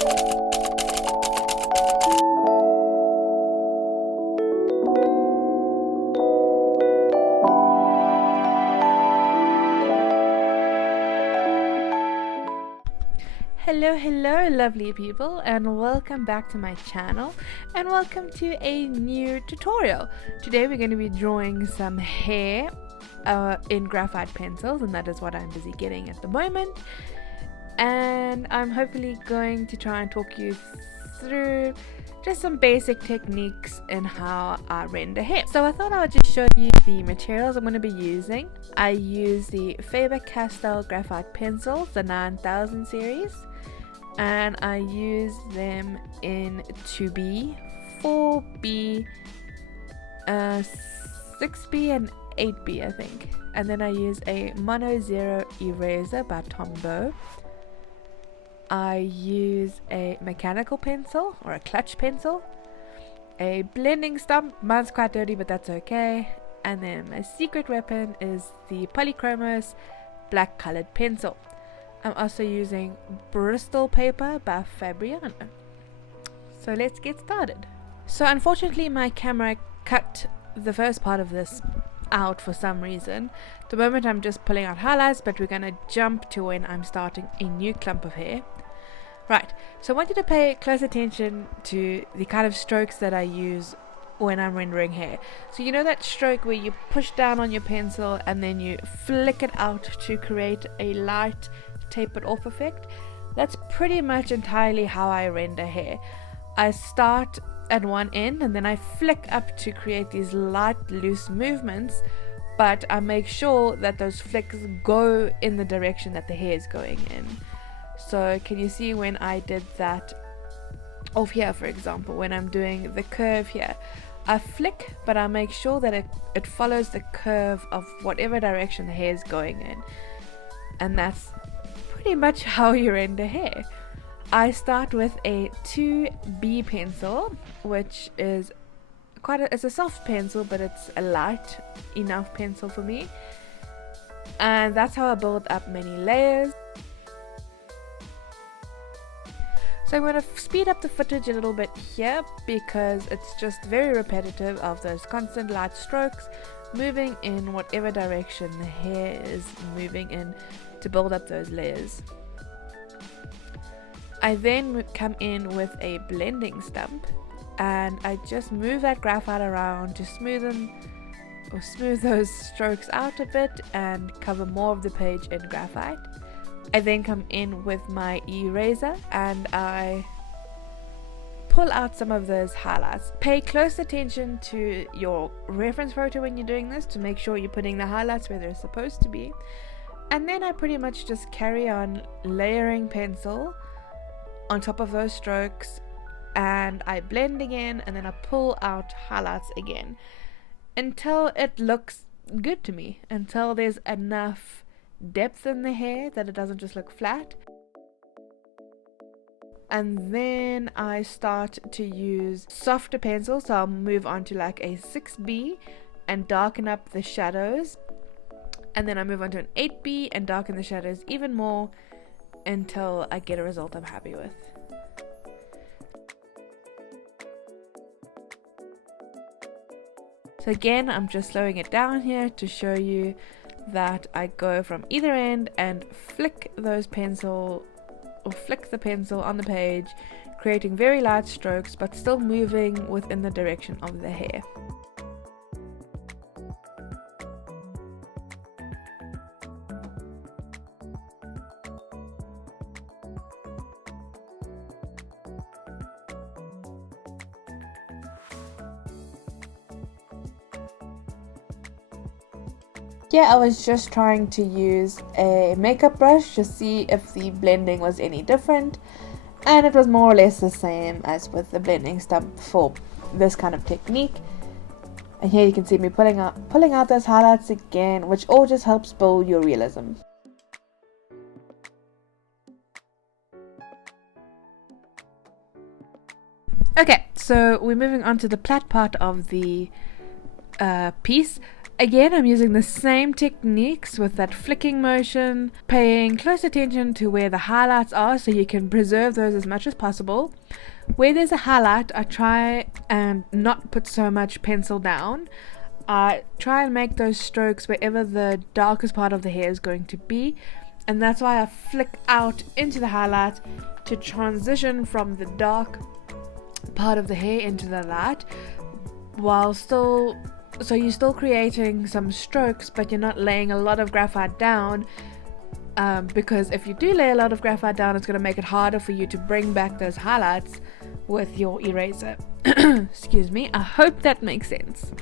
Hello lovely people, and welcome back to my channel, and welcome to a new tutorial. Today we're going to be drawing some hair in graphite pencils, and that is what I'm busy getting at the moment. And I'm hopefully going to try and talk you through just some basic techniques in how I render hair. So I thought I would just show you the materials I'm going to be using. I use the Faber Castell Graphite pencils, the 9000 series. And I use them in 2B, 4B, 6B and 8B I think. And then I use a monozero eraser by Tombow. I use a mechanical pencil or a clutch pencil, a blending stump, mine's quite dirty but that's okay, and then my secret weapon is the polychromos black colored pencil. I'm also using Bristol paper by Fabriano. So let's get started. So unfortunately my camera cut the first part of this out for some reason. At the moment I'm just pulling out highlights, but we're going to jump to when I'm starting a new clump of hair. Right, so I want you to pay close attention to the kind of strokes that I use when I'm rendering hair. So you know that stroke where you push down on your pencil and then you flick it out to create a light tape it off effect? That's pretty much entirely how I render hair. I start at one end and then I flick up to create these light loose movements, but I make sure that those flicks go in the direction that the hair is going in. So can you see when I did that off here, for example, when I'm doing the curve here, I flick, but I make sure that it follows the curve of whatever direction the hair is going in. And that's pretty much how you render hair. I start with a 2B pencil, which is it's a soft pencil, but it's a light enough pencil for me, and that's how I build up many layers. So I'm going to speed up the footage a little bit here because it's just very repetitive of those constant light strokes moving in whatever direction the hair is moving in to build up those layers. I then come in with a blending stump and I just move that graphite around to smooth those strokes out a bit and cover more of the page in graphite. I then come in with my eraser and I pull out some of those highlights. Pay close attention to your reference photo when you're doing this to make sure you're putting the highlights where they're supposed to be. And then I pretty much just carry on layering pencil on top of those strokes, and I blend again and then I pull out highlights again until it looks good to me, until there's enough depth in the hair that it doesn't just look flat. And then I start to use softer pencils, so I'll move on to like a 6B and darken up the shadows, and then I move on to an 8B and darken the shadows even more until I get a result I'm happy with. So again, I'm just slowing it down here to show you that I go from either end and flick the pencil on the page, creating very light strokes but still moving within the direction of the hair. Yeah, I was just trying to use a makeup brush to see if the blending was any different, and it was more or less the same as with the blending stump for this kind of technique. And here you can see me pulling out those highlights again, which all just helps build your realism. Okay, so we're moving on to the plat part of the piece. Again, I'm using the same techniques with that flicking motion, paying close attention to where the highlights are so you can preserve those as much as possible. Where there's a highlight, I try and not put so much pencil down. I try and make those strokes wherever the darkest part of the hair is going to be, and that's why I flick out into the highlight to transition from the dark part of the hair into the light, while so you're still creating some strokes, but you're not laying a lot of graphite down, because if you do lay a lot of graphite down, it's going to make it harder for you to bring back those highlights with your eraser. Excuse me. I hope that makes sense.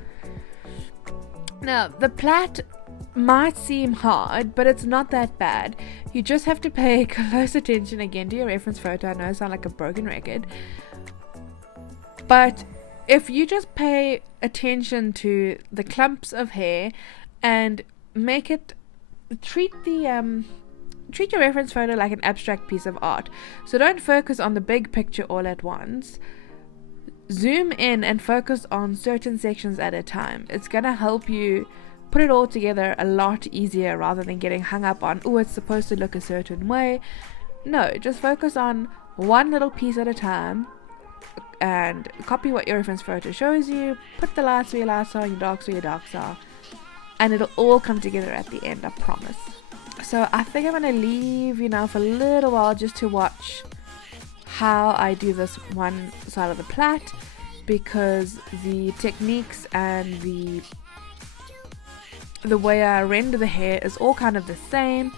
Now, the plait might seem hard, but it's not that bad. You just have to pay close attention again to your reference photo. I know I sound like a broken record, but if you just pay attention to the clumps of hair and make it, treat your reference photo like an abstract piece of art. So don't focus on the big picture all at once. Zoom in and focus on certain sections at a time. It's gonna help you put it all together a lot easier rather than getting hung up on, oh, it's supposed to look a certain way. No, just focus on one little piece at a time and copy what your reference photo shows you, put the lights where your lights are, your darks where your darks are, and it'll all come together at the end, I promise. So I think I'm going to leave you now for a little while just to watch how I do this one side of the plait, because the techniques and the way I render the hair is all kind of the same.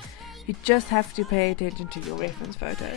You just have to pay attention to your reference photo.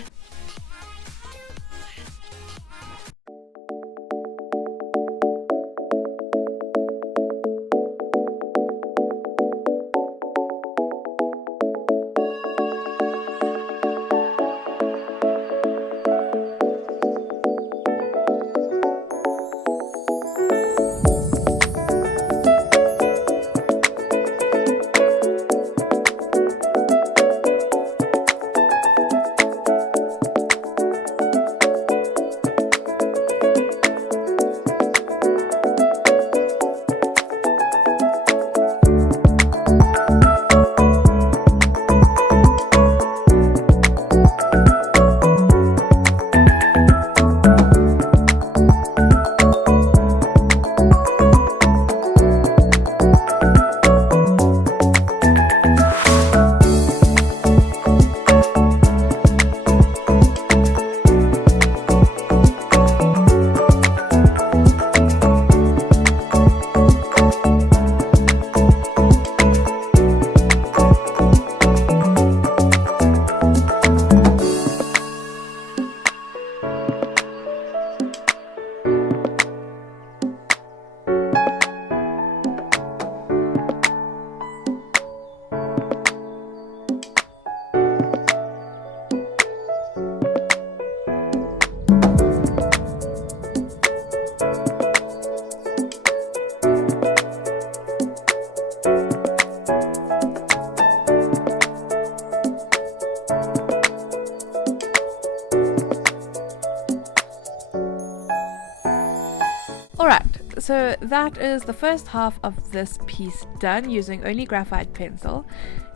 Alright, so that is the first half of this piece done using only graphite pencil.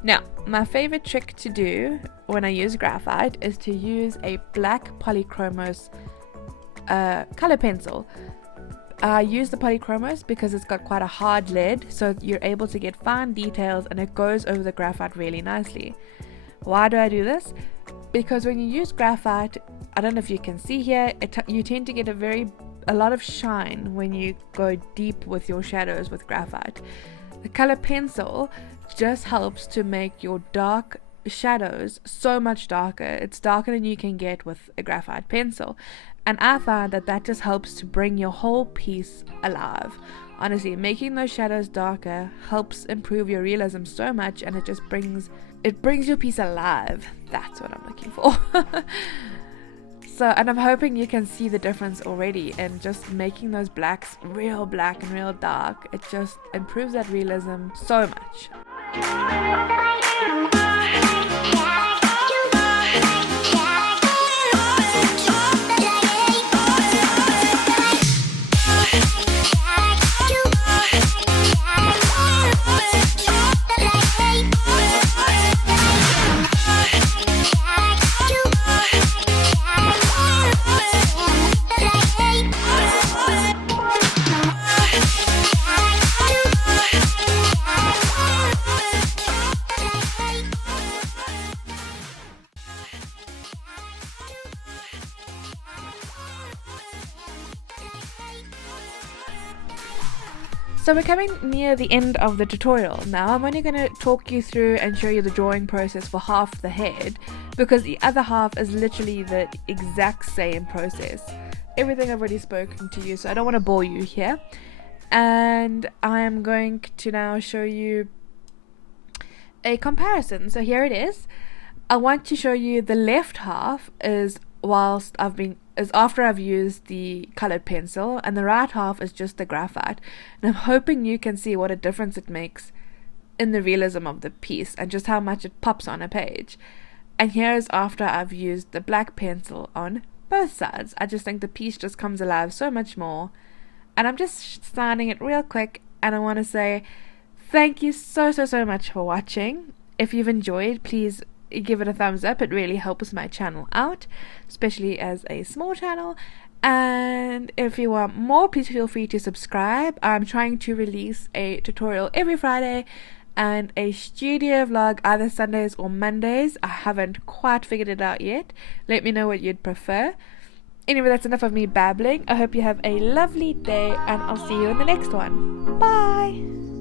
Now, my favorite trick to do when I use graphite is to use a black polychromos color pencil. I use the polychromos because it's got quite a hard lead, so you're able to get fine details and it goes over the graphite really nicely. Why do I do this? Because when you use graphite, I don't know if you can see here, you tend to get a lot of shine when you go deep with your shadows with graphite. The color pencil just helps to make your dark shadows so much darker. It's darker than you can get with a graphite pencil, and I find that just helps to bring your whole piece alive. Honestly, making those shadows darker helps improve your realism so much, and it brings your piece alive. That's what I'm looking for. So, and I'm hoping you can see the difference already in just making those blacks real black and real dark. It just improves that realism so much. So we're coming near the end of the tutorial now. I'm only going to talk you through and show you the drawing process for half the head, because the other half is literally the exact same process. Everything I've already spoken to you, so I don't want to bore you here. And I am going to now show you a comparison. So here it is. I want to show you the left half is after I've used the colored pencil, and the right half is just the graphite. And I'm hoping you can see what a difference it makes in the realism of the piece and just how much it pops on a page. And here is after I've used the black pencil on both sides. I just think the piece just comes alive so much more. And I'm just signing it real quick, and I want to say thank you so much for watching. If you've enjoyed, please give it a thumbs up. It really helps my channel out, especially as a small channel. And if you want more, please feel free to subscribe. I'm trying to release a tutorial every Friday and a studio vlog either Sundays or Mondays. I haven't quite figured it out yet. Let me know what you'd prefer. Anyway, that's enough of me babbling. I hope you have a lovely day, and I'll see you in the next one. Bye!